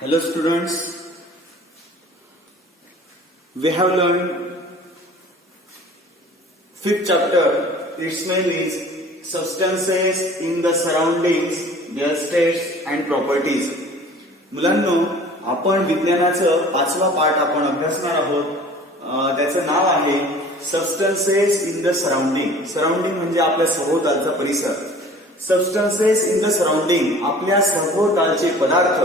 Hello students, we have learned fifth chapter. Its name is substances in the surroundings, their states and properties. मुलांनो, आपण विज्ञानाचं पाचवा पाठ आपण अभ्यासणार आहोत. त्याचं नाव आहे substances in the surrounding. Surrounding म्हणजे आपल्या सभोवतालचा परिसर. सबस्टन्सेस इन द सराउंडिंग, आपल्या सभोवतालचे पदार्थ,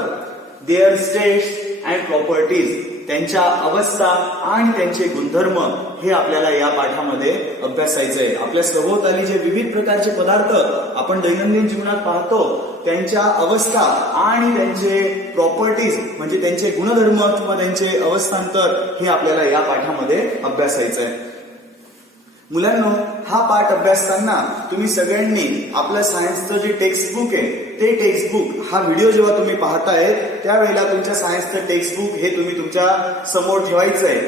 देअर स्टेट्स अँड प्रॉपर्टीज, त्यांच्या अवस्था आणि त्यांचे गुणधर्म, हे आपल्याला या पाठामध्ये अभ्यासायचं आहे. आपल्या सभोवताली जे विविध प्रकारचे पदार्थ आपण दैनंदिन जीवनात पाहतो, त्यांच्या अवस्था आणि त्यांचे प्रॉपर्टीज म्हणजे त्यांचे गुणधर्म किंवा त्यांचे अवस्थांतर, हे आपल्याला या पाठामध्ये अभ्यासायचं आहे. मुलांनो, हा पाठ अभ्यासताना तुम्ही सगळ्यांनी आपलं सायन्सचं जे टेक्स्टबुक आहे, ते टेक्स्टबुक, हा व्हिडिओ जेव्हा तुम्ही पाहताय त्यावेळेला तुमच्या सायन्सचं टेक्स्टबुक हे तुम्ही तुमच्या समोर ठेवायचं आहे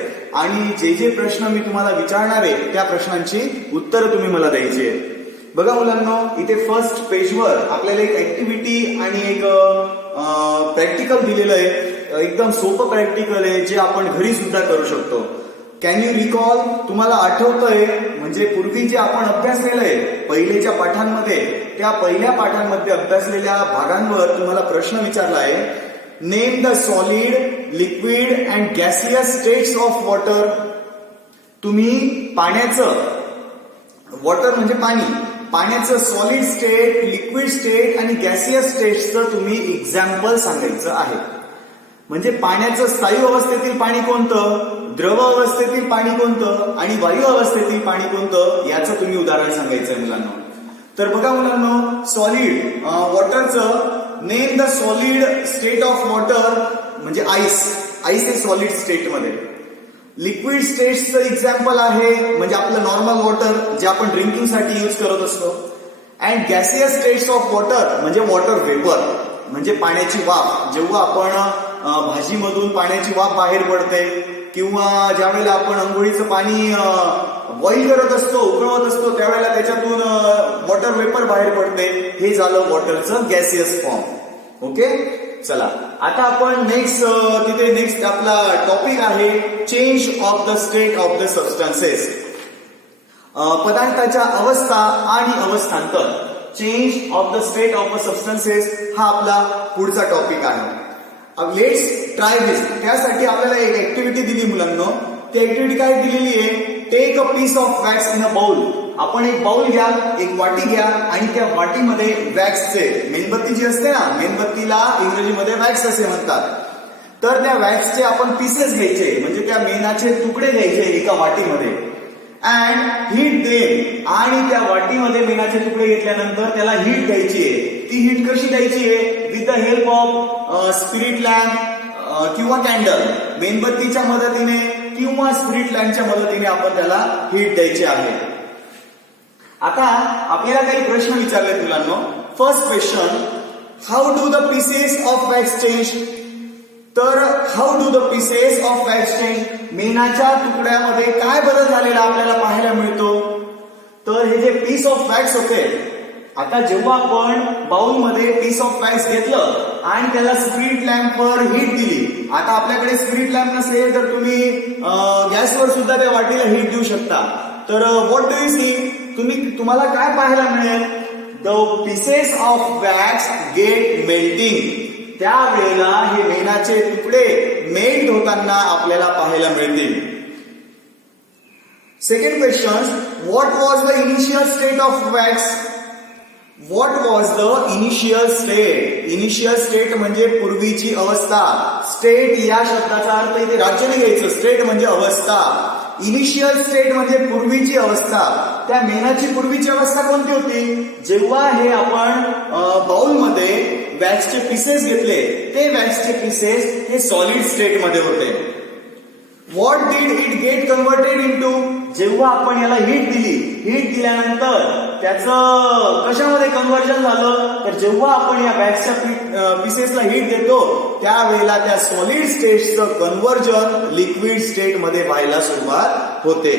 आणि जे जे प्रश्न मी तुम्हाला विचारणार आहे त्या प्रश्नांची उत्तरं तुम्ही मला द्यायची आहे. बघा मुलांनो, इथे फर्स्ट पेजवर आपल्याला एक ऍक्टिव्हिटी आणि एक प्रॅक्टिकल दिलेलं आहे. एकदम सोपं प्रॅक्टिकल आहे जे आपण घरी सुद्धा करू शकतो. Can you recall? तुम्हाला आठवतंय म्हणजे पूर्वी जे आपण अभ्यासलेलं आहे पहिलेच्या पाठांमध्ये, त्या पहिल्या पाठांमध्ये अभ्यासलेल्या भागांवर तुम्हाला प्रश्न विचारला आहे. Name the solid, liquid and gaseous states of water. तुम्ही पाण्याचं, वॉटर म्हणजे पाणी, पाण्याचं सॉलिड स्टेट, लिक्विड स्टेट आणि गॅसियस स्टेट्सचं तुम्ही एक्झाम्पल सांगायचं आहे. म्हणजे पाण्याचं स्थायू अवस्थेतील पाणी कोणतं, द्रव अवस्थेतील पाणी कोणतं आणि वायू अवस्थेतील पाणी कोणतं, याचं तुम्ही उदाहरण सांगायचंय मुलांना. तर बघा मुलांना, सॉलिड वॉटरचं, name the solid state of water म्हणजे आईस. आईस हे सॉलिड स्टेटमध्ये. लिक्विड स्टेट्सचं एक्झाम्पल आहे म्हणजे आपलं नॉर्मल वॉटर जे आपण ड्रिंकिंगसाठी यूज करत असतो. And gaseous states of water म्हणजे वॉटर वेपर म्हणजे पाण्याची वाफ. जेव्हा आपण भाजीमधून पाण्याची वाफ बाहेर पडते किंवा ज्या वेळेला आपण अंघोळीचं पाणी बॉईल करत असतो, उकळवत असतो, त्यावेळेला त्याच्यातून वॉटर वेपर बाहेर पडते. हे झालं वॉटरचं गॅसियस फॉर्म. ओके, चला आता आपण नेक्स्ट आपला टॉपिक आहे change of the state of the substances. पदार्थाच्या अवस्था आणि अवस्थांतर. Change of the state of the substances हा आपला पुढचा टॉपिक आहे. Let's try this. त्यासाठी आपल्याला एक ऍक्टिव्हिटी दिली मुलांना. ती ऍक्टिव्हिटी काय दिलेली आहे, take a piece of wax in a bowl. आपण एक बाउल घ्या, एक वाटी घ्या आणि त्या वाटीमध्ये वॅक्सचे, मेणबत्ती जी असते ना, मेणबत्तीला इंग्रजीमध्ये वॅक्स असे म्हणतात. तर त्या वॅक्सचे आपण पीसेस घ्यायचे म्हणजे त्या मेणाचे तुकडे घ्यायचे एका वाटीमध्ये अँड हीट देम. आणि त्या वाटीमध्ये मेणाचे तुकडे घेतल्यानंतर त्याला हीट द्यायची आहे. ती हीट कशी द्यायची आहे, with the help of spirit lamp किंवा कॅन्डल. मेणबत्तीच्या मदतीने किंवा स्पिरिट लॅम्पच्या मदतीने आपण त्याला हीट द्यायची आहे. आता आपल्याला काही प्रश्न विचारले मुलांना. First question, how do the pieces of wax change? तर how do the pieces of wax change, मेणाच्या तुकड्यामध्ये काय बदल झालेला आपल्याला पाहायला मिळतो. तर हे जे पीस ऑफ वॅक्स होते, आता जेव्हा आपण बाउलमध्ये पीस ऑफ वॅक्स घेतलं आणि त्याला स्पिरिट लॅम्पवर हीट दिली. आता आपल्याकडे स्पिरिट लॅम्प नसेल तर तुम्ही गॅसवर सुद्धा त्या वाटीला हीट देऊ शकता. तर व्हॉट डू यू सी, तुम्हाला काय पाहायला मिळेल, the pieces of wax get melting. त्यावेळेला हे मेणाचे तुकडे मेल्ट होताना आपल्याला पाहायला मिळतील. Second question, what was the initial state of wax? What was the initial state? Initial state म्हणजे पूर्वीची अवस्था. स्टेट या शब्दाचा अर्थ इथे राज्याने घ्यायचं. स्टेट म्हणजे अवस्था. इनिशियल स्टेट म्हणजे पूर्वीची अवस्था. त्या मेणाची पूर्वीची अवस्था कोणती होती, जेव्हा हे आपण बाउलमध्ये वॅक्सचे पीसेस घेतले, ते वॅक्सचे पीसेस हे सॉलिड स्टेट मध्ये होते. What did it get converted into? जेव्हा आपण याला हीट दिली, हीट दिल्यानंतर त्याचं कशामध्ये कन्व्हर्जन झालं, तर जेव्हा आपण या वॅक्सच्या पीसेसला हीट देतो त्यावेळेला त्या सॉलिड स्टेटचं कन्व्हर्जन लिक्विड स्टेट मध्ये व्हायला सुरुवात होते.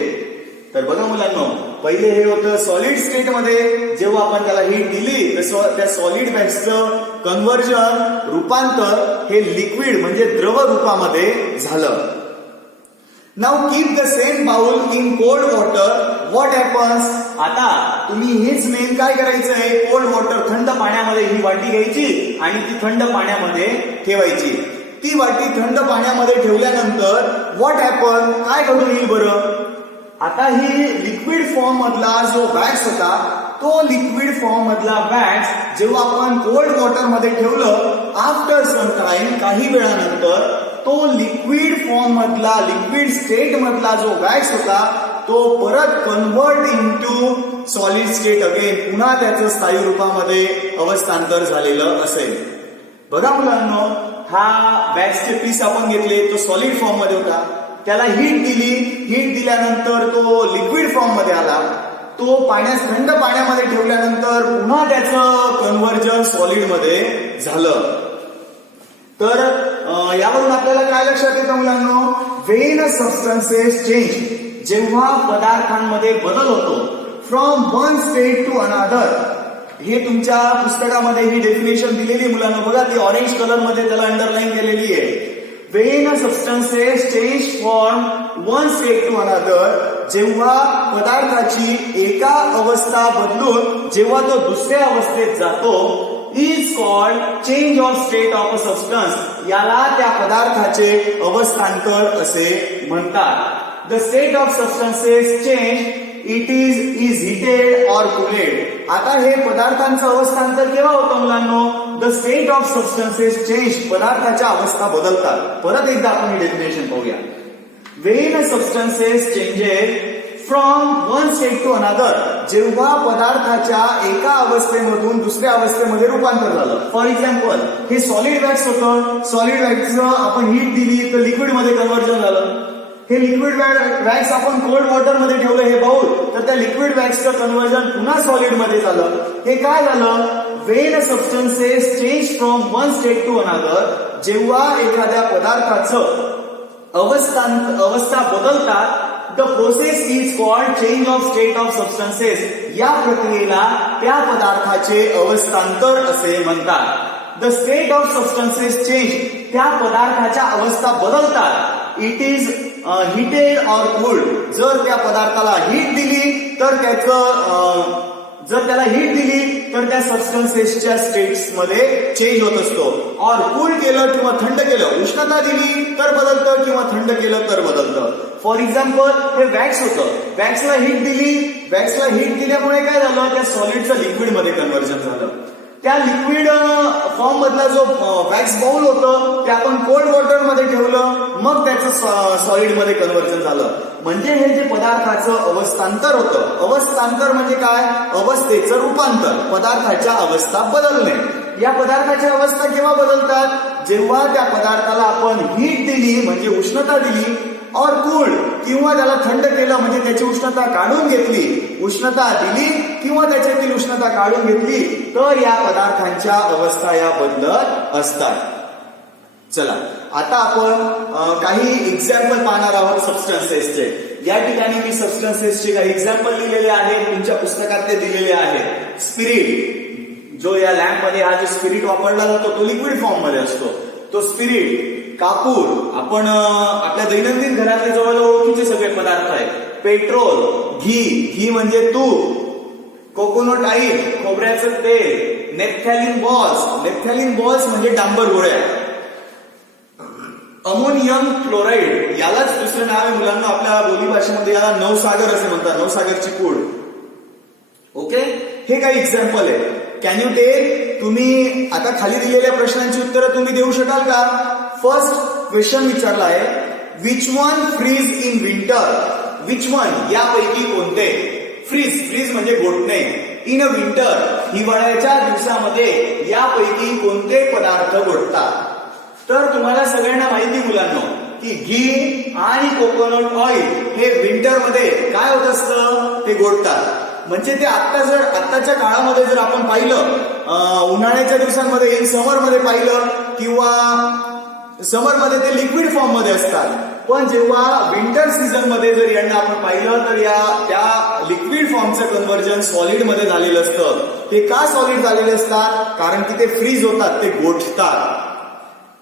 तर बघा मुलांनो, पहिले हे होतं सॉलिड स्टेट मध्ये, जेव्हा आपण त्याला हीट दिली तर त्या सॉलिड वॅक्सचं कन्व्हर्जन रूपांतर हे लिक्विड म्हणजे द्रव रूपामध्ये झालं. Now keep the same bowl in cold water, what happens. आता तुम्ही हेच नेम काय करायचं आहे, कोल्ड वॉटर थंड पाण्यामध्ये ही वाटी घ्यायची आणि ती थंड पाण्यामध्ये ठेवायची. ती वाटी थंड पाण्यामध्ये ठेवल्यानंतर व्हॉट हॅपन, काय घडून येईल बरं. आता ही लिक्विड फॉर्म मधला जो वॅक्स होता, तो लिक्विड फॉर्म मधला वॅक्स जेव्हा आपण कोल्ड वॉटर मध्ये ठेवलं, आफ्टर सम टाइम, काही वेळानंतर तो लिक्विड फॉर्म मधला, लिक्विड स्टेट मधला जो वॅक्स होता तो परत convert into solid state again, पुन्हा त्याचं स्थायी रूपामध्ये अवस्थांतर झालेलं असेल. बघा मुलांनो, हा वॅक्सचे पीस आपण घेतले, तो सॉलिड फॉर्म मध्ये होता, त्याला हीट दिली, हीट दिल्यानंतर तो लिक्विड फॉर्म मध्ये आला, तो थंड पाण्यामध्ये ठेवल्यानंतर पुन्हा त्याचं कन्व्हर्जन सॉलिड मध्ये झालं. तर यावरून आपल्याला काय लक्षात येतं मुलांनो, व्हेन सबस्टन्सेस चेंज, जेव्हा पदार्थांमध्ये बदल होतो, from one state to another. हे तुमच्या पुस्तकामध्ये ही डेफिनेशन दिलेली मुलांना बघा, ती ऑरेंज कलर मध्ये त्याला अंडरलाईन केलेली आहे. When substances change from one state to another, जेव्हा पदार्थाची एका अवस्था बदलून जेव्हा तो दुसऱ्या अवस्थेत जातो, is called change of state of a substance. याला त्या पदार्थाचे अवस्थांतर असे म्हणतात. The state of substances change, it is heated और कुलेड. आता हे पदार्थांचं अवस्थांतर केव्हा होतं मुलांनो, the state of substances change, पदार्थाच्या अवस्था बदलतात. परत एकदा आपण ही डेफिनेशन पाहूया. When substances changes from one state to another, जेव्हा पदार्थाच्या एका अवस्थेमधून दुसऱ्या अवस्थेमध्ये रूपांतर झालं. फॉर एक्झाम्पल, हे सॉलिड वॅक्स होतं, सॉलिड वॅक्सचं आपण हीट दिली तर लिक्विड मध्ये कन्व्हर्जन झालं. हे लिक्विड वॅक्स आपण कोल्ड वॉटर मध्ये ठेवलं, हे बाउल, तर त्या लिक्विड वॅक्सचं कन्व्हर्जन पुन्हा सॉलिड मध्ये झालं. हे काय झालं, when substances change from one state to another, जेव्हा एखाद्या पदार्थाचं अवस्था बदलतात, the process is called change of state of substances. या प्रक्रियेला त्या पदार्थाचे अवस्थांतर असे म्हणतात. The state of substances change, त्या पदार्थाच्या अवस्था बदलतात. इट इज हिटेड और कूल्ड, जर त्या पदार्थाला हीट दिली तर त्या सबस्टन्सेसच्या स्टेट्स मध्ये चेंज होत असतो. और कूल केलं किंवा थंड केलं, उष्णता दिली तर बदलतं किंवा थंड केलं तर बदलतं. फॉर एक्झाम्पल, हे वॅक्स होतं, वॅक्सला हीट दिली, वॅक्सला हीट दिल्यामुळे काय झालं, त्या सॉलिडचं लिक्विड मध्ये कन्व्हर्जन झालं. त्या लिक्विड फॉर्म मधला जो वॅक्स बाउल होतं ते आपण कोल्ड वॉटर मध्ये ठेवलं, मग त्याचं सॉलिड मध्ये कन्व्हर्जन झालं. म्हणजे हे जे पदार्थाचं अवस्थांतर होतं, अवस्थांतर म्हणजे काय, अवस्थेचं रूपांतर, पदार्थाच्या अवस्था बदलणे. या पदार्थाच्या अवस्था केव्हा बदलतात, जेव्हा त्या पदार्थाला आपण हीट दिली म्हणजे उष्णता दिली, और कूल्ड किंवा त्याला थंड केलं म्हणजे त्याची उष्णता काढून घेतली, उष्णता दिली किंवा त्याच्यातील उष्णता काढून घेतली, तर या पदार्थांच्या अवस्था या बदलत असतात. चला, आता आपण काही एक्झाम्पल पाहणार आहोत सबस्टन्सेसचे. या ठिकाणी मी सबस्टन्सेसचे काही एक्झाम्पल लिहिलेले आहेत, तुमच्या पुस्तकात ते दिलेले आहेत. स्पिरिट, जो या लॅम्प मध्ये हा जो स्पिरिट वापरला जातो तो लिक्विड फॉर्म मध्ये असतो, तो स्पिरिट. कापूर, आपण आपल्या दैनंदिन घरातले जवळजवळ ओळखीचे सगळे पदार्थ आहेत. पेट्रोल, घी म्हणजे तूप, कोकोनट ऑइल, खोबऱ्याचं तेल, नेफ्थॅलिन बॉल्स म्हणजे डांबर गोळ्या, अमोनियम क्लोराईड, यालाच दुसरं नाव आहे मुलांना आपल्या बोली भाषेमध्ये, याला नवसागर असे म्हणतात, नवसागरची पूड. ओके, हे काही एक्झाम्पल आहे. कॅन यू टेल, तुम्ही आता खाली दिलेल्या प्रश्नांची उत्तरं तुम्ही देऊ शकाल का. फर्स्ट क्वेश्चन विचारला आहे, which one freeze in winter, which one यापैकी कोणते. फ्रीज म्हणजे गोठणे. इन अ विंटर, हिवाळ्याच्या दिवसामध्ये यापैकी कोणते पदार्थ गोठतात. तर तुम्हाला सगळ्यांना माहिती मुलांना की घी आणि कोकोनट ऑइल हे विंटर मध्ये काय होत असतं, ते गोठतात. म्हणजे ते आत्ताच्या काळामध्ये जर आपण पाहिलं, उन्हाळ्याच्या दिवसांमध्ये इन समर मध्ये पाहिलं किंवा समर मध्ये ते लिक्विड फॉर्म मध्ये असतात, पण जेव्हा विंटर सीझन मध्ये जर यांना आपण पाहिलं तर त्या लिक्विड फॉर्मचं कन्व्हर्जन सॉलिड मध्ये झालेलं असतं. ते का सॉलिड झालेले असतात? कारण की ते फ्रीज होतात, ते गोठतात.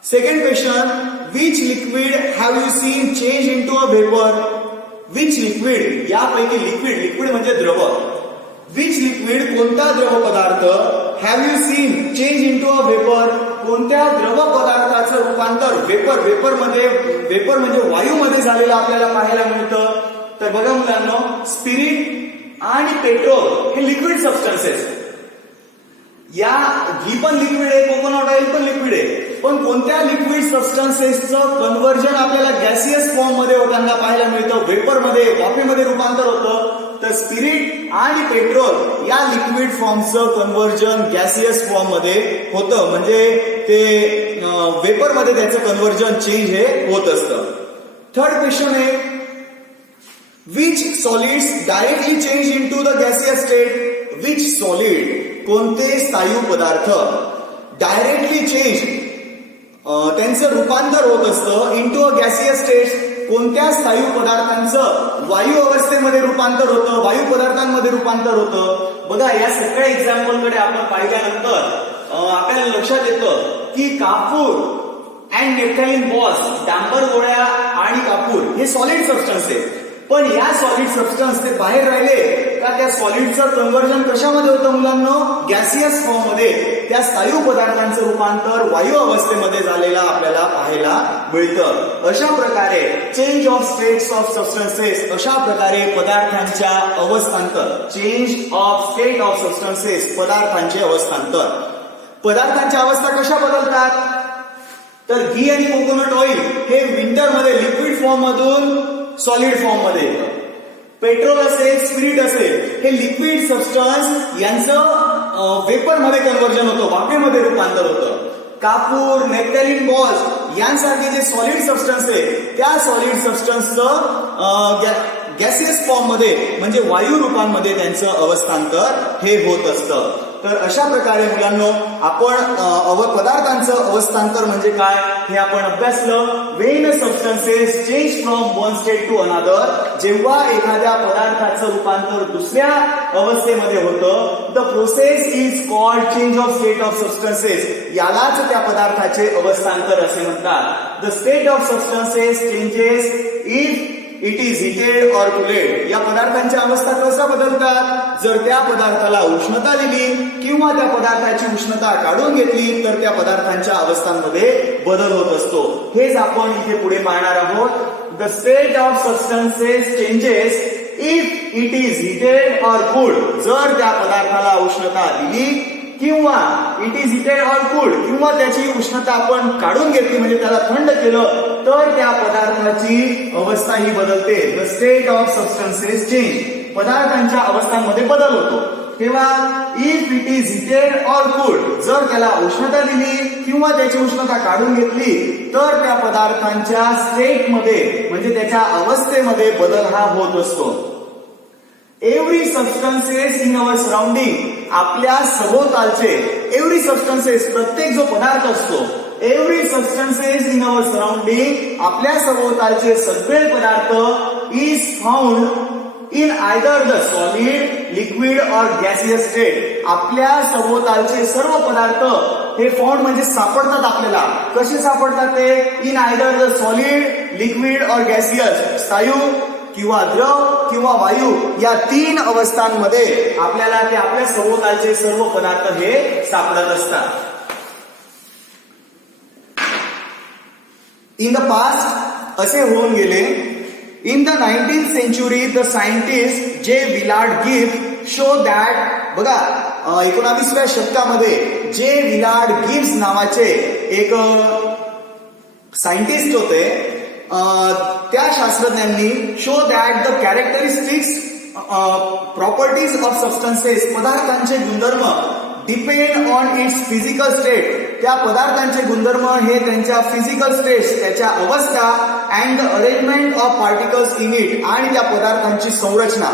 Second question, which liquid have you seen change into a vapour? Which liquid, यापैकी लिक्विड म्हणजे द्रव. विच लिक्विड, कोणता द्रव पदार्थ, have you seen change into a vapour, कोणत्या द्रव पदार्थाचं रूपांतर वेपर म्हणजे वायूमध्ये झालेलं आपल्याला पाहायला मिळतं? तर बघा मुलांनो, स्पिरिट आणि पेट्रोल हे लिक्विड सबस्टन्सेस. ही पण लिक्विड आहे, कोकोनट ऑइल पण लिक्विड आहे. पण कोणत्या लिक्विड सबस्टन्सेसचं कन्व्हर्जन आपल्याला गॅसियस फॉर्म मध्ये होताना पाहायला मिळतं, वेपरमध्ये, वाफेमध्ये रूपांतर होतं? तर स्पिरिट आणि पेट्रोल या लिक्विड फॉर्मचं कन्व्हर्जन गॅसियस फॉर्म मध्ये होतं, म्हणजे ते वेपरमध्ये त्याचं कन्व्हर्जन चेंज हे होत असतं. थर्ड क्वेश्चन आहे, which solids directly change into the gaseous state? Which solid, कोणते स्थायू पदार्थ डायरेक्टली चेंज, त्यांचं रूपांतर होत असतं इनटू अ गॅसियस स्टेट? कोणत्या स्थायू पदार्थांचं वायू अवस्थेमध्ये रूपांतर होतं, वायू पदार्थांमध्ये रूपांतर होतं? बघा, या सगळ्या एक्झाम्पलकडे आपण पाहिल्यानंतर आपल्याला लक्षात येतं की कापूर अँड नेफ्थॅलिन बॉल्स, डांबर गोळ्या आणि कापूर हे सॉलिड सबस्टन्स आहेत. पण या सॉलिड सबस्टन्स ते बाहेर राहिले का त्या सॉलिडचं कन्व्हर्जन कशामध्ये होतं मुलांना? गॅसियस फॉर्म मध्ये. त्या स्थायू पदार्थांचं रूपांतर वायू अवस्थेमध्ये झालेला आपल्याला पाहायला मिळतं. अशा प्रकारे change of states of substances, अशा प्रकारे पदार्थांच्या अवस्थांतर, change of state of substances, पदार्थांचे अवस्थांतर. पदार्थांच्या अवस्था कशा बदलतात? तर घी आणि कोकोनट ऑइल हे विंटरमध्ये लिक्विड फॉर्म मधून सॉलिड फॉर्म मध्ये येतं. पेट्रोल असेल, स्पिरिट असेल, हे लिक्विड सबस्टन्स यांचं वेपर मध्ये कन्व्हर्जन होतं, वाफेमध्ये रूपांतर होतं. कापूर, नेफ्थॅलिन बॉल्स यांसारखे जे सॉलिड सबस्टन्स आहे त्या सॉलिड सबस्टन्सचं गॅसियस फॉर्म मध्ये म्हणजे वायू रूपांमध्ये त्यांचं अवस्थांतर हे होत असतं. तर अशा प्रकारे मुलांनो आपण पदार्थांचं अवस्थांतर म्हणजे काय हे आपण अभ्यासलं. When substances change from one state to another, जेव्हा एखाद्या पदार्थाचं रूपांतर दुसऱ्या अवस्थेमध्ये होतं, the process is called change of state of substances, यालाच त्या पदार्थाचे अवस्थांतर असे म्हणतात. The state of substances changes if it is heated or cooled. या पदार्थांच्या अवस्था कशा बदलतात? जर त्या पदार्थाला उष्णता दिली किंवा त्या पदार्थाची उष्णता काढून घेतली तर त्या पदार्थांच्या अवस्थांमध्ये बदल होत असतो. हेच आपण इथे पुढे पाहणार आहोत. The state of substances changes if it is heated or cooled. जर त्या पदार्थाला उष्णता दिली किंवा it is heated or cooled, किंवा त्याची उष्णता आपण काढून घेतली म्हणजे त्याला थंड केलं तर त्या पदार्थाची अवस्था ही बदलते. The state of substances change, पदार्थांच्या अवस्थांमध्ये बदल होतो. तेव्हा if it is heated or cooled, जर त्याला उष्णता दिली किंवा त्याची उष्णता काढून घेतली तर त्या पदार्थांच्या स्टेटमध्ये म्हणजे त्याच्या अवस्थेमध्ये बदल हा होत असतो. Every substances in our surrounding, आपल्या सभोवतालचे, एव्हरी सबस्टन्सेस प्रत्येक जो पदार्थ असतो, every substances in our surrounding, आपल्या सभोवतालचे सगळे पदार्थ is found in either the solid, liquid और गॅसियस स्टेट. आपल्या सभोवतालचे सर्व पदार्थ हे फाउंड म्हणजे सापडतात आपल्याला. कसे सापडतात ते? In either the solid, liquid और गॅसियस, स्थायू किंवा द्रव किंवा वायू, या तीन अवस्थांमध्ये आपल्याला ते आपल्या सभोवतालचे सर्व पदार्थ हे सापडत असतात. इन द पास्ट असे होऊन गेले. In the 19th century the scientist जे विलार्ड गिब्स शो दॅट, बघा 19व्या शतकामध्ये जे विलार्ड गिब्स नावाचे एक सायंटिस्ट होते, त्या शास्त्रज्ञांनी show that the characteristics properties of substances, पदार्थांचे गुणधर्म depend on it's physical state, त्या पदार्थांचे गुणधर्म हे त्यांच्या फिजिकल स्टेट्स, त्याच्या अवस्था, and the arrangement of particles in it, आणि त्या पदार्थांची संरचना,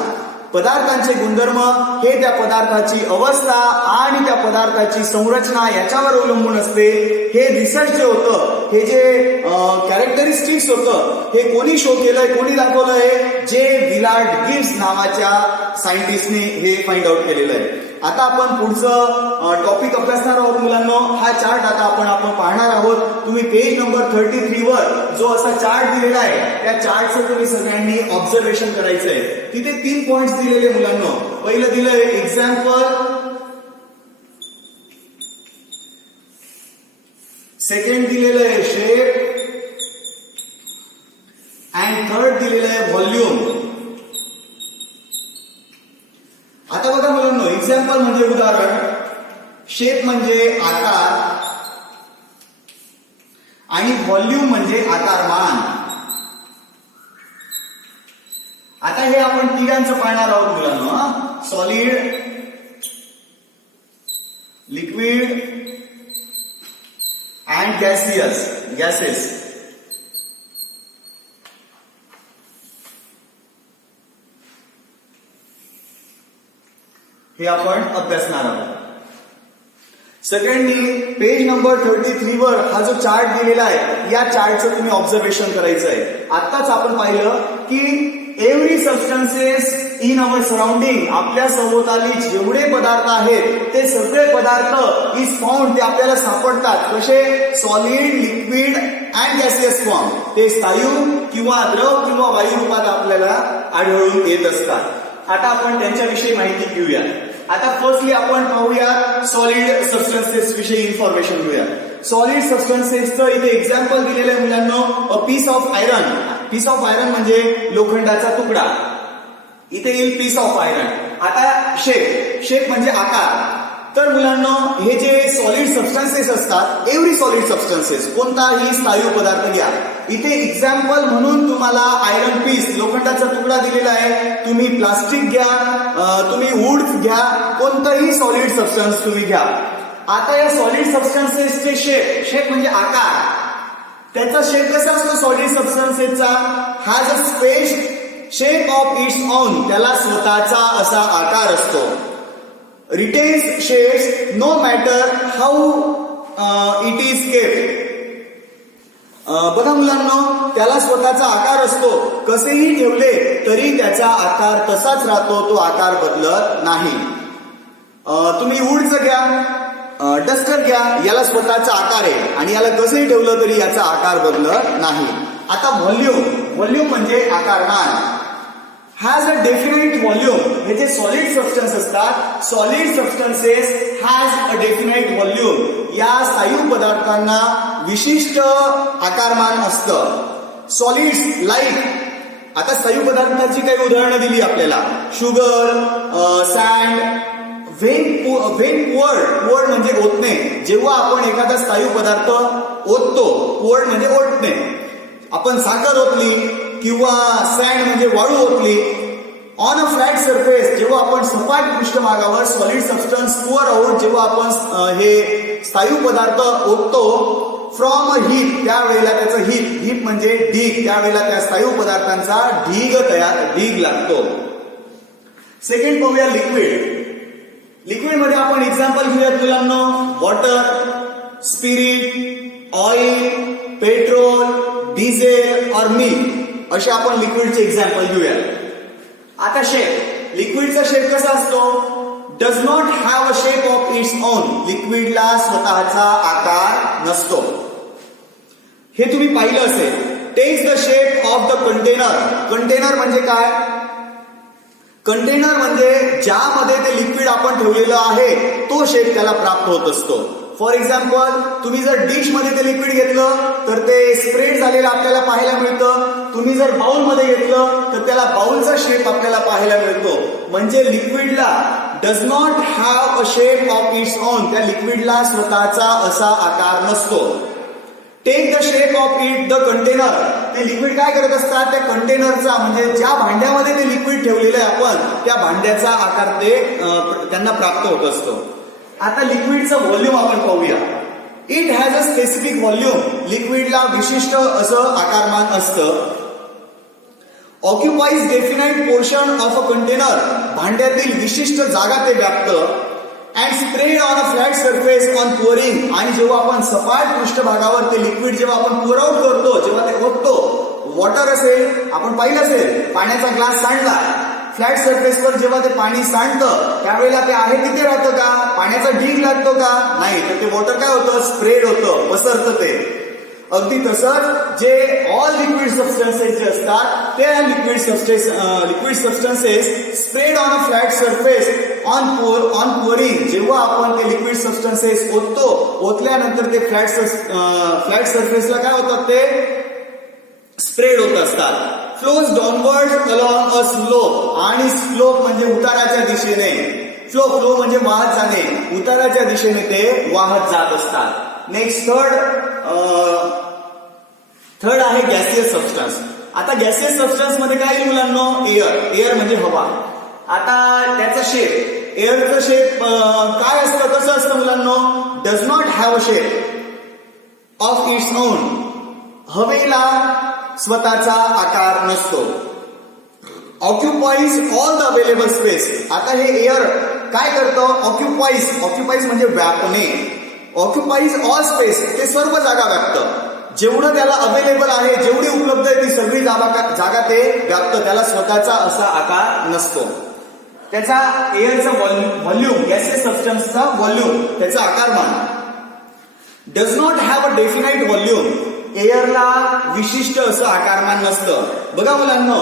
पदार्थांचे गुणधर्म हे त्या पदार्थाची अवस्था आणि त्या पदार्थाची संरचना याच्यावर अवलंबून असते. हे रिसर्च जे होतं, हे जे कॅरेक्टरिस्टिक्स होतं, हे कोणी शो केलंय, कोणी दाखवलंय? जे विलार्ड गिब्स नावाच्या सायंटिस्टने हे फाइंड आउट केलेलं आहे. आता आपण पुढचं टॉपिक अभ्यासणार आहोत मुलांनो. हा चार्ट आता आपण पाहणार आहोत. तुम्ही पेज नंबर 33 वर जो असा चार्ट दिलेला आहे, त्या चार्टचं तुम्ही सगळ्यांनी ऑब्झर्वेशन करायचं आहे. तिथे 3 पॉइंट्स दिलेले मुलांनो. पहिलं दिलंय एक्झाम्पल, सेकंड दिलेलं आहे शेप, अँड थर्ड दिलेलं आहे व्हॉल्यूम. आता बघा मुलांनो, एक्झाम्पल म्हणजे उदाहरण, शेप म्हणजे आकार आणि व्हॉल्यूम म्हणजे आकारमान. आता हे आपण तिघांचं पाहणार आहोत मुलांनो. Solid, liquid and gases. हे आपण अभ्यासणार आहोत. सगळ्यांनी पेज नंबर 33 वर हा जो चार्ट दिलेला आहे, या चार्टचं तुम्ही ऑब्झर्वेशन करायचं आहे. आताच आपण पाहिलं की every substances in our surrounding, आपल्या सभोवताली जेवढे पदार्थ आहेत ते सगळे पदार्थ इज फाउंड, ते आपल्याला सापडतात. कसे? Solid, liquid and gaseous form. ते स्थायू किंवा द्रव किंवा वायू रूपात आपल्याला आढळून येत असतात. आता आपण त्यांच्याविषयी माहिती घेऊया. आता फर्स्टली आपण पाहूया सॉलिड सबस्टन्सेस विषयी इन्फॉर्मेशन घेऊया. सॉलिड सबस्टन्सेसचं इथे एक्झाम्पल दिलेलं आहे मुलांनो. A piece of iron. Piece of iron म्हणजे लोखंडाचा तुकडा. इथे येईल पीस ऑफ आयरन. आता शेप म्हणजे आकार. तर मुलांनो, हे जे सॉलिड सबस्टन्सेस असतात, एव्हरी सॉलिड सबस्टन्सेस, कोणताही स्थायू पदार्थ घ्या. इथे एक्झाम्पल म्हणून तुम्हाला आयरन पीस, लोखंडाचा तुकडा दिलेला आहे. तुम्ही प्लास्टिक घ्या, तुम्ही वूड घ्या, कोणताही सॉलिड सबस्टन्स तुम्ही घ्या. आता या सॉलिड सबस्टन्सेसचे शेप म्हणजे आकार. त्याचा शेप कसा असतो सॉलिड सबस्टन्सेसचा? Has a space shape of its own. त्याला स्वतःचा असा आकार असतो. retains shapes no matter how it is kept. बघा मुलांनो, त्याला स्वतःचा आकार असतो. कसेही ठेवले तरी त्याचा आकार तसाच राहतो, तो आकार बदलत नाही. तुम्ही वूडचं घ्या, डस्टर घ्या, याला स्वतःचा आकार आहे आणि याला कसंही ठेवलं तरी याचा आकार बदलत नाही. आता व्हॉल्यूम म्हणजे आकारमान. Has a definite volume. हे जे सॉलिड सबस्टन्स असतात, solid substances has a definite volume. या स्थायू पदार्थांना विशिष्ट आकारमान असतं. सॉलिड्स लाईक, आता स्थायू पदार्थाची काही उदाहरणं दिली आपल्याला. शुगर, सँड, व्हेन पोअर्ड म्हणजे ओतणे. जेव्हा आपण एखादा स्थायू पदार्थ ओततो, पोअर्ड म्हणजे ओतणे. आपण साखर ओतली किंवा सँड म्हणजे वाळू ओतली. ऑन अ फ्लॅट सरफेस, जेव्हा आपण सपाट पृष्ठभागावर सॉलिड सबस्टन्स पोअर आउट, जेव्हा आपण हे स्थायू पदार्थ ओततो, फ्रॉम अ हीप, त्यावेळेला त्याचं हीप म्हणजे ढीग, त्यावेळेला त्या स्थायू पदार्थांचा ढीग लागतो. सेकंड पाहूया लिक्विड मध्ये आपण एक्झाम्पल घेऊयात मुलांनो. Water, spirit, oil, petrol, diesel और मिल्क, असे आपण लिक्विडचे एक्झाम्पल घेऊया. आता शेप, लिक्विडचा शेप कसा असतो? Does not have a shape of its own. लिक्विडला स्वतःचा आकार नसतो. हे तुम्ही पाहिलं असेल. Takes the shape of the container. Container म्हणजे काय? कंटेनर म्हणजे ज्यामध्ये ते लिक्विड आपण ठेवलेलं आहे तो शेप त्याला प्राप्त होत असतो. फॉर एक्झाम्पल, तुम्ही जर डिश मध्ये ते लिक्विड घेतलं तर ते स्प्रेड झालेलं आपल्याला पाहायला मिळतं. तुम्ही जर बाउल मध्ये घेतलं तर त्याला बाउलचा शेप आपल्याला पाहायला मिळतो. म्हणजे लिक्विडला does not have a shape of its own. त्या लिक्विडला स्वतःचा असा आकार नसतो. Take the shape of it the container. ते लिक्विड काय करत असतात? त्या कंटेनरचा म्हणजे ज्या भांड्यामध्ये ते लिक्विड ठेवलेलं आहे आपण, त्या भांड्याचा आकार ते त्यांना प्राप्त होत असतो. आता लिक्विडचं व्हॉल्यूम आपण पाहूया. It has a specific volume. लिक्विडला विशिष्ट असं आकारमान असतं. Occupies definite portion of a container, भांड्यातील विशिष्ट जागा ते व्यापतं. And spread on a flat surface on pouring, आणि जेव्हा आपण सपाट पृष्ठभागावर ते लिक्विड जेव्हा आपण पोर आउट करतो, जेव्हा ते ओततो, वॉटर असेल, आपण पाहिलं असेल पाण्याचा ग्लास सांडला, फ्लॅट सरफेसवर जेव्हा ते पाणी सांडतं त्यावेळेला ते आहे तिथे राहतं का, पाण्याचा ढीग लागतो का, नाही, तर ते वॉटर काय होतं, स्प्रेड होतं, पसरतं ते. अगदी तसंच जे ऑल लिक्विड सबस्टन्सेस जे असतात ते liquid substances spread on a flat surface on pouring, जेव्हा आपण ते लिक्विड सबस्टन्सेस ओततो, ओतल्यानंतर ते फ्लॅट सरफेसला काय होतात, ते स्प्रेड होत असतात. Flows downward along a slope, आणि स्लोप म्हणजे उताराच्या दिशेने, फ्लो म्हणजे वाहत जाणे, उताराच्या दिशेने ते वाहत जात असतात. नेक्स्ट थर्ड आहे गॅसियस सबस्टन्स. आता गॅसियस सबस्टन्स मध्ये काय येईल मुलांनो, एअर म्हणजे हवा. आता त्याचा शेप, एअरचं शेप काय असतं, कसं असतं मुलांनो, does not have a shape of its own, हवेला स्वतःचा आकार नसतो. Occupies all the available space, आता हे एअर काय करतं, ऑक्युपाईज म्हणजे व्यापणे, ऑक्युपाईज ऑल स्पेस, ते सर्व जागा व्यापतं, जेवढं त्याला अवेलेबल आहे, जेवढी उपलब्ध आहे ती सगळी जागा ते व्यापतं, त्याला स्वतःचा असा आकार नसतो. त्याचा एअरचा व्हॉल्यूम, गॅसियस सबस्टन्सचा व्हॉल्यूम, त्याचा आकारमान. Does not have a definite volume, एअरला विशिष्ट असं आकारमान नसतं. बघा मुलांनो,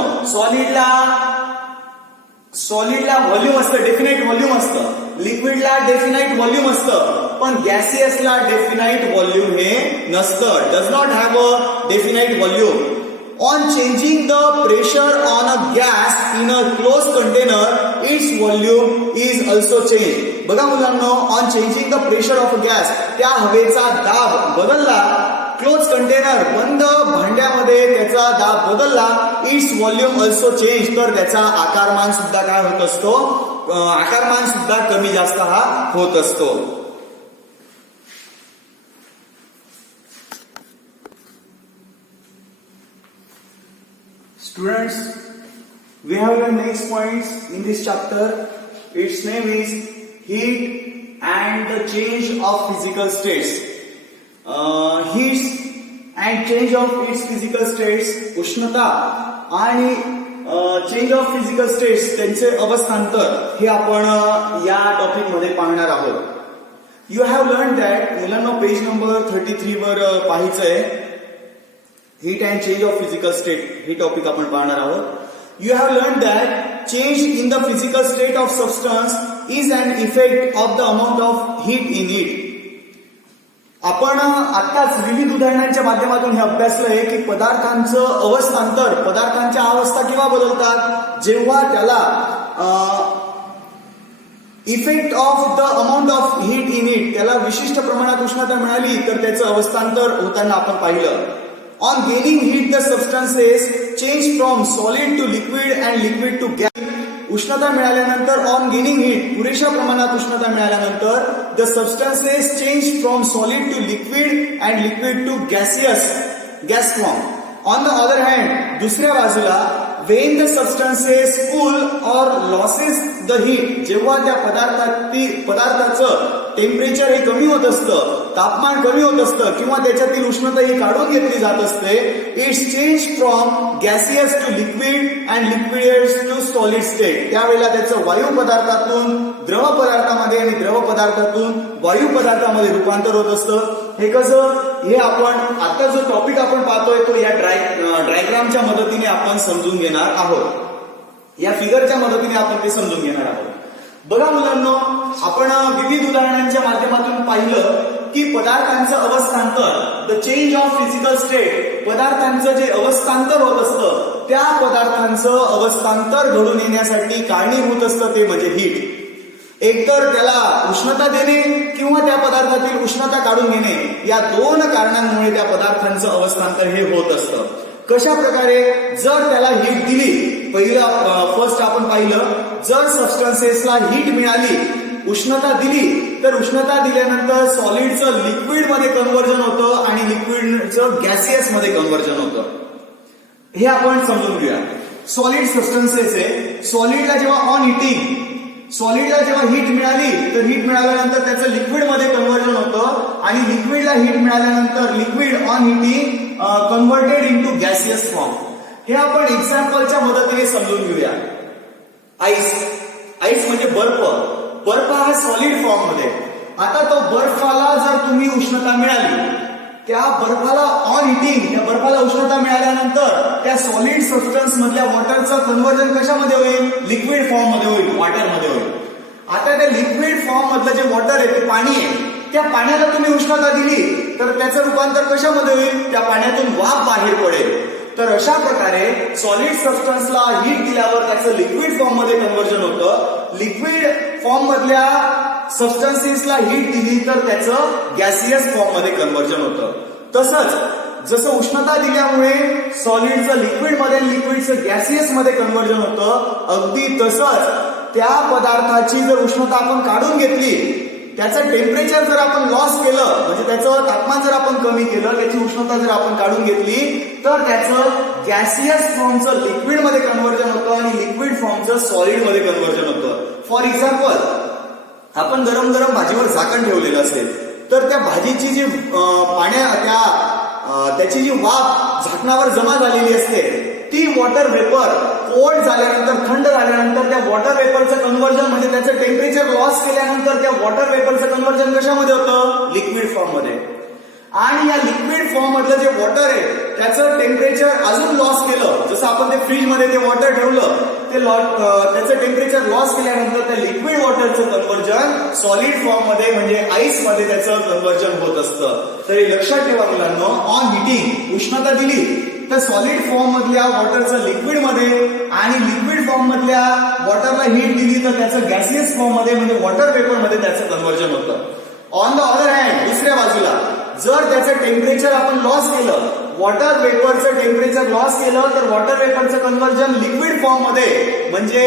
सॉलिडला व्हॉल्यूम असतं, डेफिनाइट व्हॉल्यूम असतं, लिक्विडला डेफिनाइट व्हॉल्यूम असतं, पण गॅसियसला डेफिनाइट व्हॉल्यूम हे नसतं. Does not have a definite volume. On changing the pressure on a gas in a close container it's volume is also change. बघा मुलांनो, on changing the pressure of a gas, त्या हवेचा दाब बदलला, close container बंद भांड्यामध्ये त्याचा दाब बदलला, इट्स व्हॉल्यूम ऑल्सो चेंज, तर त्याचा आकारमान सुद्धा काय होत असतो, आकारमान सुद्धा कमी जास्त हा होत असतो. Students, we have the next points in this chapter. Its name is heat and the change of physical states. Heat and change of its physical states, उष्णता आणि चेंज ऑफ फिजिकल स्टेट्स, त्यांचे अवस्थांतर, हे आपण या टॉपिक मध्ये पाहणार आहोत. You have learn that, मुलांना पेज नंबर 33 वर पाहायचंय. Heat and change of physical state हे टॉपिक आपण पाहणार आहोत. You have learn that change in the physical state of substance is an effect of the amount of heat in it. आपण आत्ताच विविध उदाहरणांच्या माध्यमातून हे अभ्यासलंय की पदार्थांचं अवस्थांतर, पदार्थांच्या अवस्था केव्हा बदलतात, जेव्हा त्याला effect of the amount of heat in it, त्याला विशिष्ट प्रमाणात उष्णता मिळाली तर त्याचं अवस्थांतर होताना आपण पाहिलं. On gaining heat, the substances change from solid to liquid and liquid to gas. उष्णता मिळाल्यानंतर, on gaining heat, पुरेशा प्रमाणात उष्णता मिळाल्यानंतर, the substances change from solid to liquid and liquid to gas form. On the other hand, दुसऱ्या बाजूला, when the substances cool or loses the heat, जेव्हा त्या पदार्थाचं टेम्परेचर हे कमी होत असतं, तापमान कमी होत असतं, किंवा त्याच्यातील उष्णता ही काढून घेतली जात असते, its change from gaseous to liquid and liquid to solid state. त्यावेळेला त्याचं वायू पदार्थातून द्रव पदार्थामध्ये आणि द्रव पदार्थातून वायू पदार्थामध्ये रूपांतर होत असतं. हे कसं, हे आपण आता जो टॉपिक आपण पाहतोय तो या डायग्रामच्या मदतीने आपण समजून घेणार आहोत. या फिगरच्या मदतीने आपण ते समजून घेणार आहोत. बघा मुलांनो, आपण विविध उदाहरणांच्या माध्यमातून पाहिलं की पदार्थांचं अवस्थांतर, the change of physical state, पदार्थांचं जे अवस्थांतर होत असतं त्या पदार्थांचं अवस्थांतर घडून येण्यासाठी कारणीभूत असतं ते म्हणजे हीट. एकतर त्याला उष्णता देणे किंवा त्या पदार्थातील उष्णता काढून घेणे, या दोन कारणांमुळे त्या पदार्थांचं अवस्थांतर हे होत असतं. कशा प्रकारे, जर त्याला हीट दिली, फर्स्ट आपण पाहिलं, जर सबस्टन्सेसला हीट मिळाली, उष्णता दिली, तर उष्णता दिल्यानंतर सॉलिडचं लिक्विड मध्ये कन्व्हर्जन होतं आणि लिक्विडचं गॅसियस मध्ये कन्व्हर्जन होतं. हे आपण समजून घेऊया. सॉलिड सबस्टन्सेस आहे. सॉलिडला जेव्हा ऑन हिटिंग, सॉलिडला जेव्हा हीट मिळाली तर हीट मिळाल्यानंतर त्याचं लिक्विड मध्ये कन्व्हर्जन होतं आणि लिक्विडला हीट मिळाल्यानंतर liquid on heating converted into gaseous form. हे आपण एक्झाम्पलच्या मदतीने समजून घेऊया. आईस, आईस म्हणजे बर्फ. बर्फ हा सॉलिड फॉर्म मध्ये. आता तो बर्फाला जर तुम्ही उष्णता मिळाली, त्या बर्फाला ऑन हिटिंग, त्या बर्फाला उष्णता मिळाल्यानंतर त्या सॉलिड सबस्टन्स मधल्या वॉटरचं कन्व्हर्जन कशामध्ये होईल? लिक्विड फॉर्म मध्ये होईल, वॉटर मध्ये होईल. आता त्या लिक्विड फॉर्म मधलं जे वॉटर आहे ते पाणी आहे. त्या पाण्याला तुम्ही उष्णता दिली तर त्याचं रूपांतर कशामध्ये होईल? त्या पाण्यातून वाफ बाहेर पडेल. तर अशा प्रकारे सॉलिड सबस्टन्सला हीट दिल्यावर त्याचं लिक्विड फॉर्म मध्ये कन्व्हर्जन होतं. लिक्विड फॉर्म मधल्या सबस्टन्सेसला हीट दिली तर त्याचं गॅसियस फॉर्म मध्ये कन्व्हर्जन होतं. तसंच जसं उष्णता दिल्यामुळे सॉलिडचं लिक्विड मध्ये, लिक्विडचं गॅसियस मध्ये कन्व्हर्जन होतं, अगदी तसंच त्या पदार्थाची जर उष्णता आपण काढून घेतली, त्याचं टेम्परेचर जर आपण लॉस केलं, म्हणजे त्याचं तापमान जर आपण कमी केलं, त्याची उष्णता जर आपण काढून घेतली तर त्याचं गॅसियस फॉर्मचं लिक्विड मध्ये कन्व्हर्जन होतं आणि लिक्विड फॉर्मचं सॉलिड मध्ये कन्व्हर्जन होतं. फॉर एक्झाम्पल, आपण गरम गरम भाजीवर झाकण ठेवलेलं असेल तर त्या भाजीची जी त्याची जी वाफ झाकणावर जमा झालेली असते ती वॉटर वेपर कोल्ड झाल्यानंतर, थंड झाल्यानंतर त्या वॉटर वेपरचं कन्व्हर्जन, म्हणजे त्याचं टेम्परेचर लॉस केल्यानंतर त्या वॉटर वेपरचं कन्व्हर्जन कशामध्ये होतं? लिक्विड फॉर्म मध्ये. आणि या लिक्विड फॉर्म मधलं जे वॉटर आहे त्याचं टेम्परेचर अजून लॉस केलं, जसं आपण ते फ्रीज मध्ये ते वॉटर ठेवलं, ते त्याचं टेम्परेचर लॉस केल्यानंतर त्या लिक्विड वॉटरचं कन्व्हर्जन सॉलिड फॉर्म मध्ये म्हणजे आईस मध्ये त्याचं कन्व्हर्जन होत असतं. तरी लक्षात ठेवा मुलांनो, ऑन हिटिंग उष्णता दिली तर सॉलिड फॉर्म मधल्या वॉटरचं लिक्विड मध्ये आणि लिक्विड फॉर्म मधल्या वॉटरला हीट दिली तर त्याचं गॅसियस फॉर्म मध्ये म्हणजे वॉटर वेपर मध्ये त्याचं कन्व्हर्जन होतं. ऑन द अदर हँड, दुसऱ्या बाजूला जर त्याचं टेम्परेचर आपण लॉस केलं, वॉटर वेपरचं टेम्परेचर लॉस केलं, तर वॉटर वेपरचं कन्व्हर्जन लिक्विड फॉर्म मध्ये म्हणजे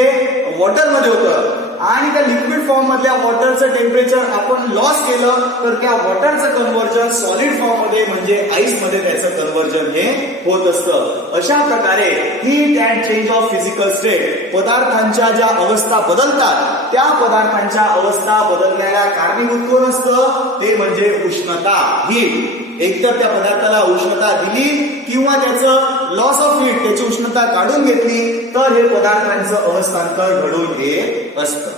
वॉटर मध्ये होतं आणि त्या लिक्विड फॉर्म मधल्या वॉटरचं टेम्परेचर आपण लॉस केलं तर त्या वॉटरचं कन्व्हर्जन सॉलिड फॉर्म मध्ये म्हणजे आईस मध्ये त्याचं कन्व्हर्जन हे होत असतं. अशा प्रकारे heat and change of physical state, पदार्थांच्या ज्या अवस्था बदलतात त्या पदार्थांच्या अवस्था बदलण्याला कारणीभूत कोण असतं? ते म्हणजे उष्णता, हीट. एकतर त्या पदार्थाला उष्णता दिली किंवा त्याचं लॉस ऑफ हीट, त्याची उष्णता काढून घेतली तर हे पदार्थांचं अवस्थांतर घडून येत असतं.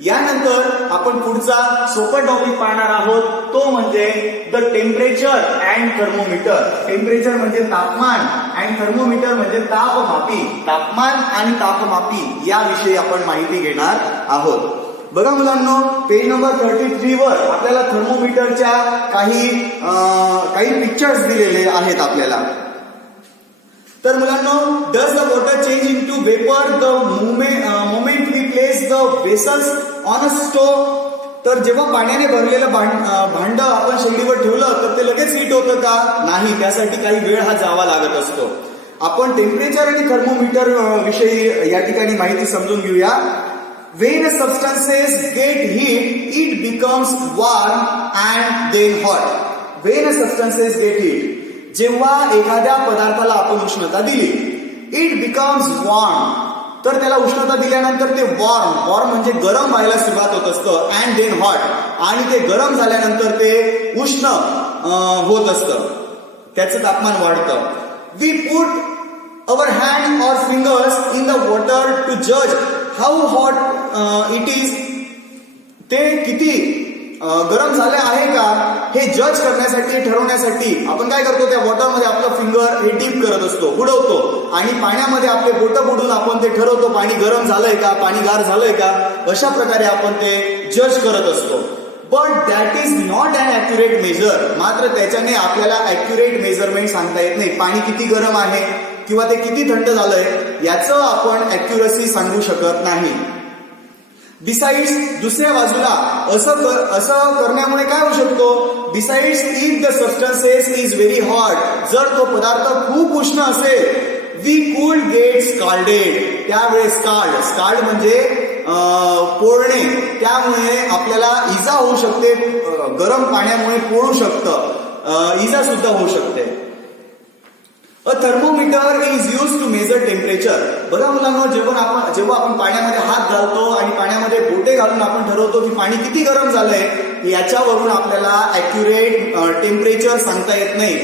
यानंतर आपण पुढचा सोपा टॉपिक पाहणार आहोत, तो म्हणजे the temperature and thermometer. Temperature म्हणजे तापमान अँड थर्मोमीटर म्हणजे तापमापी. तापमान आणि तापमापी याविषयी आपण माहिती घेणार आहोत. बघा मुलांनो, पेज नंबर 33 वर आपल्याला थर्मोमीटरच्या काही पिक्चर्स दिलेले आहेत आपल्याला. तर मुलांनो, does the water change into vapour the moment we place the vessels on a stove. तर जेव्हा पाण्याने भरलेलं भांड आपण शेगडीवर ठेवलं तर ते लगेच हीट होतं का? नाही, त्यासाठी काही वेळ हा जावा लागत असतो. आपण टेम्परेचर आणि थर्मोमीटर विषयी या ठिकाणी माहिती समजून घेऊया. When substances get heat, it becomes warm and then hot. When substances get heat, जेव्हा एखाद्या पदार्थाला आपण उष्णता दिली, it becomes warm. तर त्याला उष्णता दिल्यानंतर ते वॉर्म म्हणजे गरम व्हायला सुरुवात होत असतं, and then hot. आणि ते गरम झाल्यानंतर ते उष्ण होत असतं, त्याचं तापमान वाढतं. We put our hand or fingers in the water to judge how hot it is. ते किती गरम झाले आहे का हे जज करण्यासाठी, ठरवण्यासाठी आपण काय करतो? त्या वॉटरमध्ये आपलं फिंगर हे डीप करत असतो, बुडवतो आणि पाण्यामध्ये आपले बोटं बुडून आपण ते ठरवतो पाणी गरम झालंय का, पाणी गार झालंय का. अशा प्रकारे आपण ते जज करत असतो. But that is not an accurate measure. मात्र त्याच्याने आपल्याला ॲक्युरेट मेजरमेंट सांगता येत नाही. पाणी किती गरम आहे किंवा ते किती थंड झालंय याचं आपण ॲक्युरसी सांगू शकत नाही. बिसाइड्स, दुसऱ्या बाजूला असं करण्यामुळे काय होऊ शकतो? Besides, if the substances is very hot, जर तो पदार्थ खूप उष्ण असेल, वी कूल गेट स्काल्डेड. त्यावेळेस स्काल्ड म्हणजे पोळणे, त्यामुळे आपल्याला इजा होऊ शकते. गरम पाण्यामुळे पोळू शकतं, इजा सुद्धा होऊ शकते. A thermometer is use to measure temperature. बघा मुलांना, जेव्हा आपण पाण्यामध्ये हात घालतो आणि पाण्यामध्ये बोटे घालून आपण ठरवतो की पाणी किती गरम झालंय, याच्यावरून आपल्याला ॲक्युरेट टेम्परेचर सांगता येत नाही.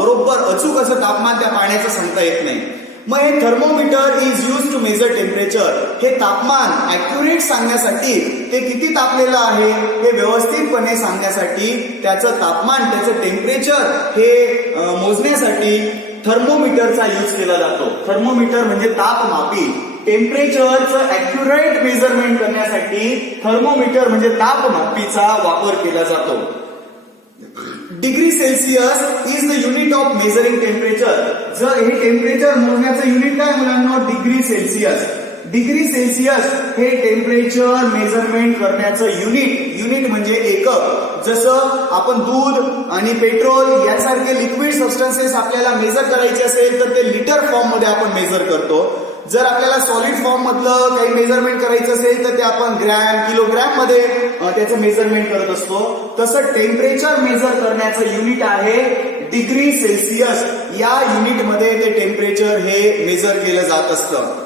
बरोबर अचूक असं तापमान त्या पाण्याचं सांगता येत नाही. मग हे thermometer is use to measure temperature. हे तापमान ॲक्युरेट सांगण्यासाठी, ते किती तापलेलं आहे हे व्यवस्थितपणे सांगण्यासाठी, त्याचं तापमान, त्याचं टेम्परेचर हे मोजण्यासाठी थर्मोमीटरचा यूज केला जातो. थर्मोमीटर म्हणजे तापमापी. टेम्परेचरचं ॲक्युरेट मेजरमेंट करण्यासाठी थर्मोमीटर म्हणजे तापमापीचा वापर केला जातो. Degree Celsius is the unit of measuring temperature. जर हे टेम्परेचर मोजण्याचं युनिट काय मुलांना? Degree Celsius. डिग्री सेल्सिअस हे टेम्परेचर मेजरमेंट करण्याचं युनिट म्हणजे एकक. जसं आपण दूध आणि पेट्रोल यासारखे लिक्विड सबस्टन्सेस आपल्याला मेजर करायचे असेल तर ते लिटर फॉर्म मध्ये आपण मेजर करतो. जर आपल्याला सॉलिड फॉर्म मधलं काही मेजरमेंट करायचं असेल तर ते आपण ग्रॅम, किलोग्रॅम मध्ये त्याचं मेजरमेंट करत असतो. तसं टेम्परेचर मेजर करण्याचं युनिट आहे डिग्री सेल्सिअस. या युनिटमध्ये ते टेम्परेचर हे मेजर केलं जात असतं.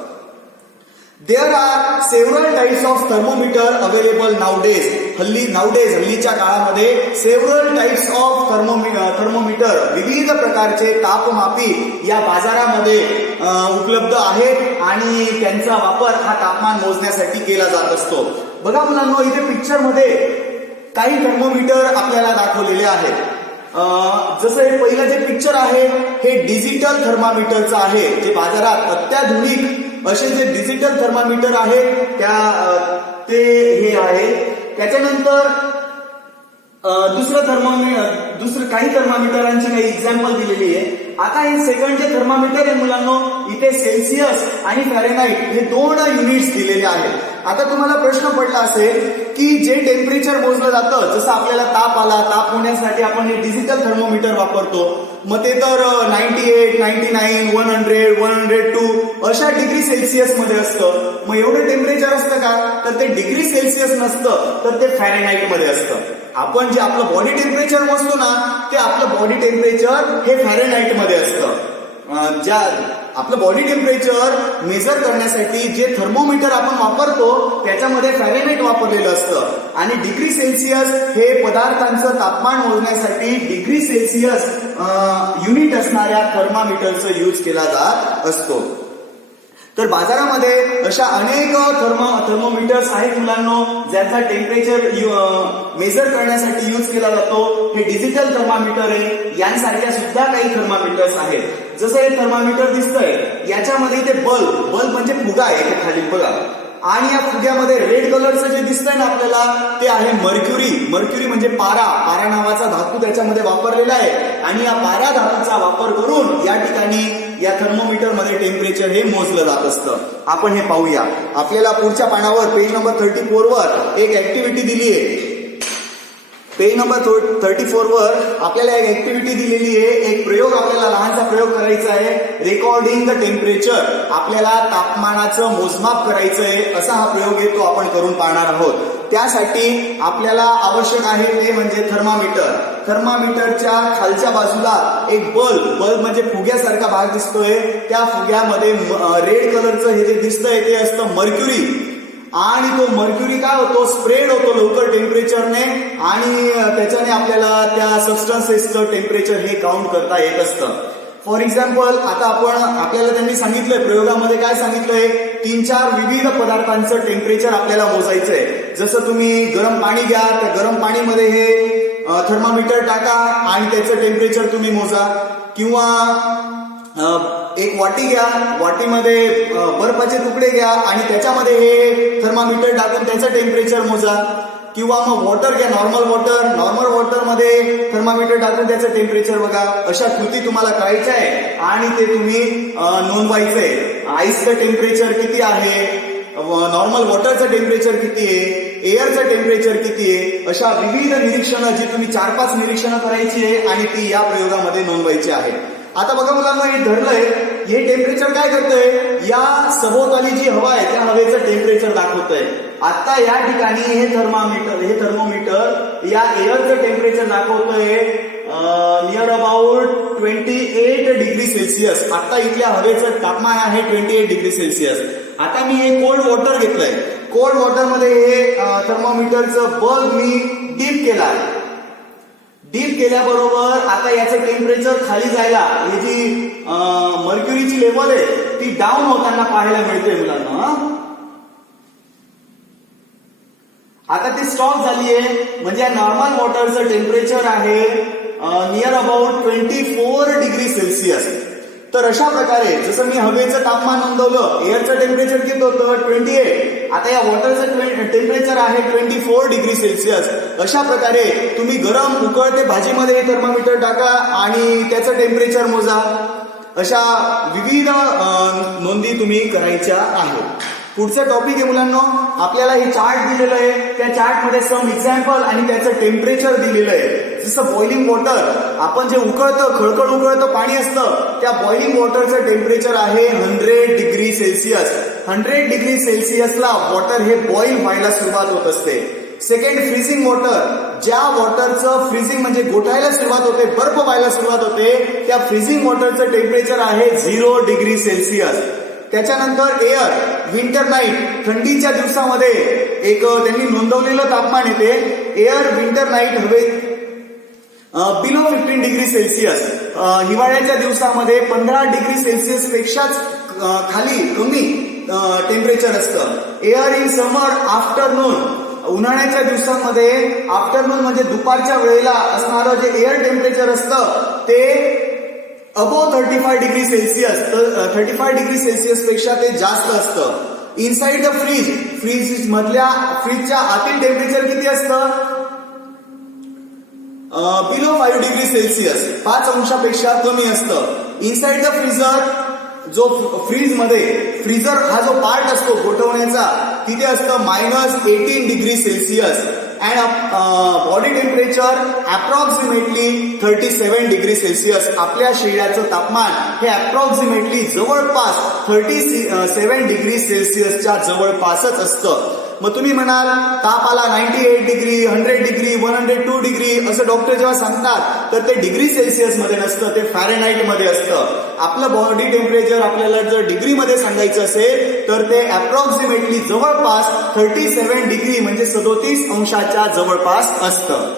There are several types of thermometer available nowadays. हल्लीच्या काळामध्ये several types of thermometer, विविध प्रकारचे तापमापी या बाजारामध्ये उपलब्ध आहेत आणि त्यांचा वापर हा तापमान मोजण्यासाठी केला जात असतो. बघा मुलांनो, इथे पिक्चर मध्ये काही थर्मोमीटर आपल्याला दाखवलेले आहेत. जसं हे पहिलं जे पिक्चर आहे हे डिजिटल थर्मामीटरचं आहे, जे बाजारात अत्याधुनिक असे जे डिजिटल थर्मामीटर आहेत ते हे आहे. त्याच्यानंतर दुसरं काही थर्मामीटरांची काही एक्झाम्पल दिलेली आहे. आता हे सेकंड जे थर्मामीटर आहे मुलांनो, इथे सेल्सिअस आणि फॅरेनहाइट हे 2 युनिट्स दिलेले आहेत. आता तुम्हाला प्रश्न पडला असेल की जे टेम्परेचर मोजलं जातं, जसं आपल्याला ताप आला, ताप होण्यासाठी आपण हे डिजिटल थर्मोमीटर वापरतो, मग ते तर 98, 99, 100, 102 अशा डिग्री सेल्सिअस मध्ये असतं. मग एवढं टेम्परेचर असतं का? तर ते डिग्री सेल्सिअस नसतं, तर ते फॅरेनहाइट मध्ये असतं. आपण जे आपलं बॉडी टेम्परेचर मोजतो ना, ते आपलं बॉडी टेम्परेचर हे फॅरेनहाइट मध्ये असतं. आपलं बॉडी टेम्परेचर मेजर करण्यासाठी जे थर्मोमीटर आपण वापरतो त्याच्यामध्ये फॅरेनहाइट वापरलेलं असतं. आणि डिग्री सेल्सिअस हे पदार्थांचं तापमान मोजण्यासाठी डिग्री सेल्सिअस युनिट असणाऱ्या थर्मामीटरचा यूज केला जात असतो. तर बाजारामध्ये अशा अनेक थर्मोमीटर्स आहेत मुलांनो, ज्यांचा टेम्परेचर मेजर करण्यासाठी यूज केला जातो. हे डिजिटल थर्मामीटर आहे. यांसारख्या सुद्धा काही थर्मामीटर्स आहेत. जसं हे थर्मामीटर दिसतंय, याच्यामध्ये ते बल्ब म्हणजे फुगा आहे ते खाली बघा. आणि या फुग्यामध्ये रेड कलरचं जे दिसतंय ना आपल्याला, ते आहे मर्क्युरी. मर्क्युरी म्हणजे पारा नावाचा धातू त्याच्यामध्ये वापरलेला आहे. आणि या पारा धातूचा वापर करून या ठिकाणी या थर्मोमीटर मध्ये टेम्परेचर हे मोजलं जात असतं. आपण हे पाहूया. आपल्याला पुढच्या पानावर पेज नंबर 34 वर एक ऍक्टिव्हिटी दिली आहे. पेज नंबर 34 वर आपल्याला एक ऍक्टिव्हिटी दिलेली आहे. एक प्रयोग आपल्याला लहानसा प्रयोग करायचा आहे. Recording the temperature. आपल्याला तापमानाचं मोजमाप करायचं आहे. असा हा प्रयोग आहे, तो आपण करून पाहणार आहोत. त्यासाठी आपल्याला आवश्यक आहे ते म्हणजे थर्मामीटर. थर्मामीटरच्या खालच्या बाजूला एक बल्ब म्हणजे फुग्यासारखा भाग दिसतोय. त्या फुग्यामध्ये रेड कलरचं हे जे दिसतंय ते असतं मर्क्युरी. आणि तो मर्क्युरी काय होतो, स्प्रेड होतो लवकर टेम्परेचरने, आणि त्याच्याने आपल्याला त्या सबस्टन्सेसचं टेम्परेचर हे काउंट करता येत असतं. फॉर एक्झाम्पल, आता आपल्याला त्यांनी सांगितलंय, प्रयोगामध्ये काय सांगितलंय, 3-4 विविध पदार्थांचं टेम्परेचर आपल्याला मोजायचंय. जसं तुम्ही गरम पाणी घ्या, त्या गरम पाणीमध्ये हे थर्मामीटर टाका आणि त्याचं टेम्परेचर तुम्ही मोजा. किंवा एक वाटी घ्या, वाटीमध्ये बर्फाचे तुकडे घ्या आणि त्याच्यामध्ये हे थर्मामीटर टाकून त्याचं टेम्परेचर मोजा. किंवा मग वॉटर घ्या, नॉर्मल वॉटर मध्ये थर्मामीटर टाकून त्याचं टेम्परेचर बघा. अशा कृती तुम्हाला करायच्या आहे आणि ते तुम्ही नोंदवायचंय. आईसचं टेम्परेचर किती आहे, नॉर्मल वॉटरचं टेम्परेचर किती आहे, एअरचं टेम्परेचर किती आहे, अशा विविध निरीक्षणं जी तुम्ही 4-5 निरीक्षणं करायची आहे आणि ती या प्रयोगामध्ये नोंदवायची आहे. आता बघा मुलांना, हे धरलंय, हे टेम्परेचर काय करतंय, या सभोवताली जी हवा आहे त्या हवेचं टेम्परेचर दाखवतंय. आता या ठिकाणी हे थर्मोमीटर या एअरचं टेम्परेचर दाखवतोय नियर अबाउट 28 डिग्री सेल्सिअस. आता इथल्या हवेचं तापमान आहे 28 डिग्री सेल्सिअस. आता मी हे कोल्ड वॉटर घेतलंय. कोल्ड वॉटर मध्ये हे थर्मोमीटरचं बल्ब मी डीप केला. डीप केल्याबरोबर आता याचं टेम्परेचर खाली जायला, ही जी मर्क्युरीची लेवल आहे ती डाऊन होताना पाहायला मिळते मुलांना. आता ती स्टॉप झाली आहे. म्हणजे नॉर्मल वॉटरचं टेम्परेचर आहे नियर अबाउट 24 डिग्री सेल्सिअस. तर अशा प्रकारे जसं मी हवेचं तापमान नोंदवलं, एअरचं टेम्परेचर किती होतं 28. आता या वॉटरचं टेम्परेचर आहे 24 डिग्री सेल्सिअस. अशा प्रकारे तुम्ही गरम उकळते भाजीमध्ये थर्मोमीटर टाका आणि त्याचं टेम्परेचर मोजा. अशा विविध नोंदी तुम्ही करायच्या आहेत. पुढचं टॉपिक आहे मुलांना, आपल्याला हे चार्ट दिलेलं आहे. त्या चार्टमध्ये सम एक्झाम्पल आणि त्याचं टेम्परेचर दिलेलं आहे. जसं बॉइलिंग वॉटर, आपण जे उकळतं खळखळ उकळतं पाणी असतं, त्या बॉइलिंग वॉटरचं टेम्परेचर आहे 100 डिग्री सेल्सिअस. 100 डिग्री सेल्सिअसला वॉटर हे बॉईल व्हायला सुरुवात होत असते. सेकंड, फ्रीजिंग वॉटर, ज्या वॉटरचं फ्रीजिंग म्हणजे गोठायला सुरुवात होते, बर्फ व्हायला सुरुवात होते, त्या फ्रीजिंग वॉटरचं टेम्परेचर आहे 0 डिग्री सेल्सिअस. त्याच्यानंतर एअर, विंटर नाईट, थंडीच्या दिवसामध्ये एक त्यांनी नोंदवलेलं तापमान येते. एअर विंटर नाईट हवे बिलो 15 डिग्री सेल्सिअस. हिवाळ्याच्या दिवसामध्ये 15 डिग्री सेल्सिअस पेक्षाच खाली कमी टेम्परेचर असतं. एअर इन समर आफ्टरनून, उन्हाळ्याच्या दिवसांमध्ये आफ्टरनून म्हणजे दुपारच्या वेळेला असणारं जे एअर टेम्परेचर असतं ते above 35 degree Celsius. 35 degree Celsius पेक्षा ते जास्त असतं. इनसाइड द फ्रीज, फ्रीज मधल्या फ्रीजच्या आतील टेम्परेचर किती असतं बिलो 5 डिग्री सेल्सिअस, 5 अंशापेक्षा कमी असतं. इनसाइड द फ्रीजर, जो फ्रीज मध्ये फ्रीजर हा जो पार्ट असतो गोठवण्याचा, तिथे असतं -18 degree Celsius. And body temperature approximately 37 degree Celsius. आपल्या शरीराचं तापमान हे अप्रॉक्सिमेटली जवळपास 37 डिग्री सेल्सिअसच्या जवळपासच असतं. मग तुम्ही म्हणाल ताप आला 98 डिग्री, 100 डिग्री, 102 डिग्री असं डॉक्टर जेव्हा सांगतात तर ते डिग्री सेल्सिअस मध्ये नसतं, ते फॅरेनहाइट मध्ये असतं. आपलं बॉडी टेम्परेचर आपल्याला जर डिग्री मध्ये सांगायचं असेल तर ते अप्रॉक्सिमेटली जवळपास 37 डिग्री म्हणजे 37 अंशाच्या जवळपास असतं.